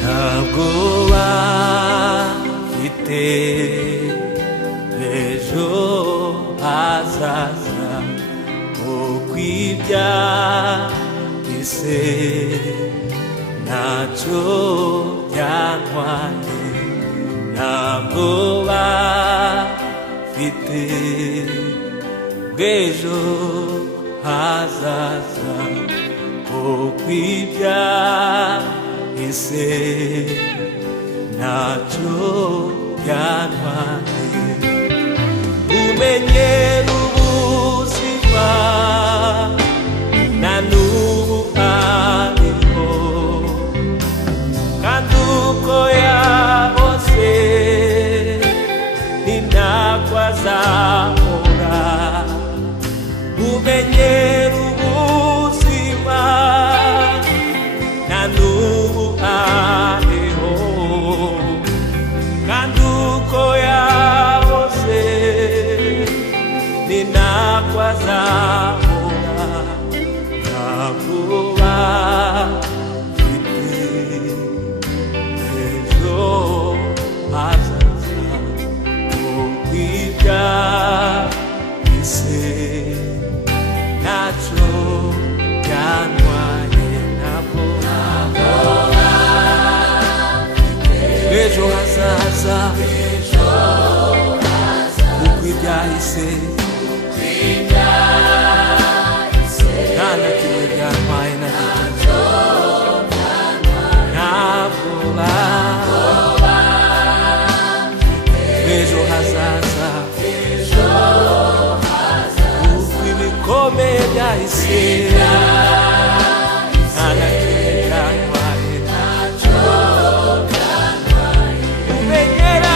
ntabwoba mfite ejo hazaza kuko ibyahise ntacyo byantwaye. ntabwoba mfite bw'ejo hazaza kuko ibyahise ntacyo byantwaye. umenyera ubuzima na n'ubu ariho, kandi uko yahoze ni nako azahora. umenyera ubuzima na n'ubu ariho, kandi uko yahoze ni nako azahora. ntabwoba mfite ejo hazaza kuko ibyahise ntacyo byantwaye. ntabwoba ejo hazaza kuko ibyahise nta na kimwe byantwaye na gito. ntabwoba ejo hazaza kuko ibikomeye byahise nta na kimwe byantwaye. umenyera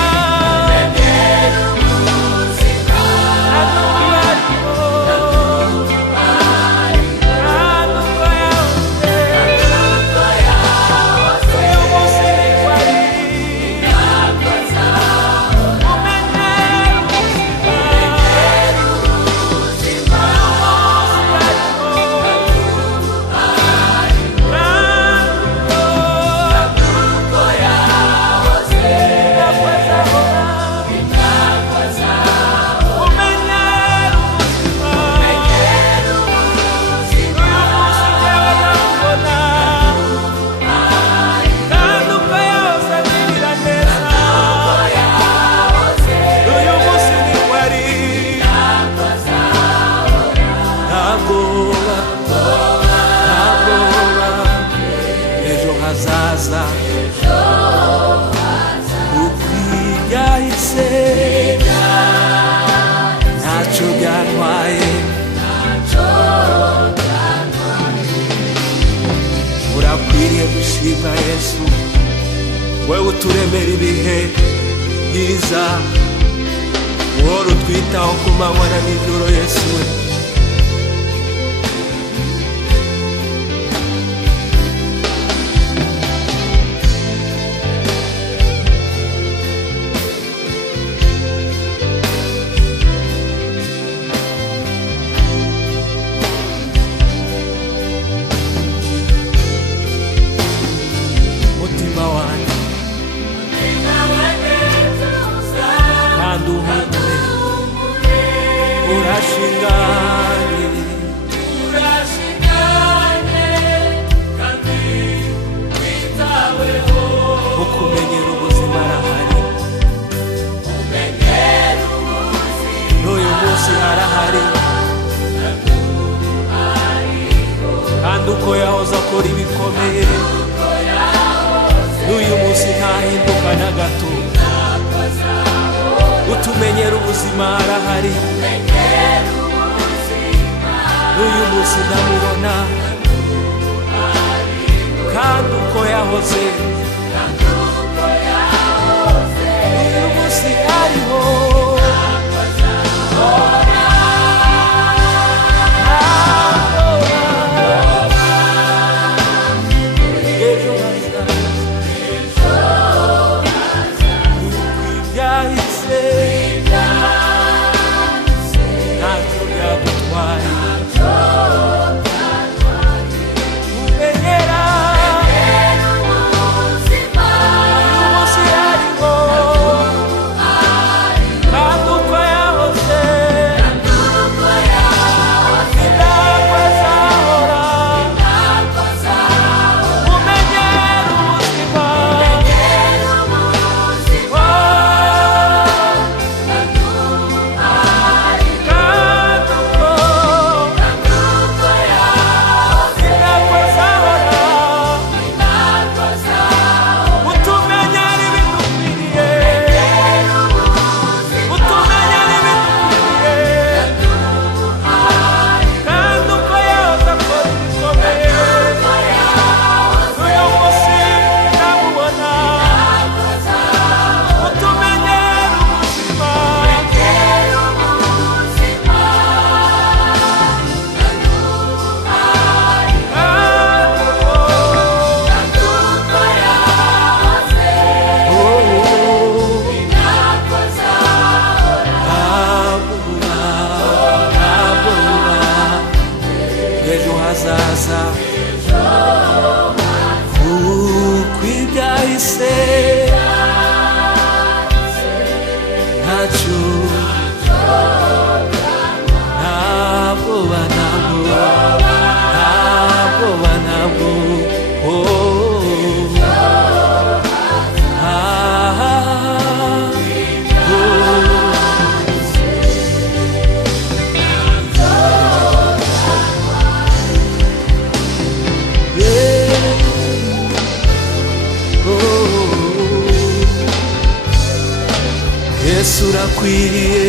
hazaza kuko ibyahise ntacyo byantwaye. urakwiriye gushimwa Yesu, wewe uturemera ibihe byiza, uhora utwitaho ku manywa na nijoro. Yesu we, mutima wanjye kandi uhumure, urashinganye kandi witaweho. ukumenyera ubuzima arahari, n'uyu munsi arahari, kandi uko yahoze akora ibikomeye n'uyu munsi ntahinduka na gato. utumenyera ubuzima arahari, n'uyu munsi ndamubona, kandi uko yahoze n'uyu munsi ariho. yesu urakwiriye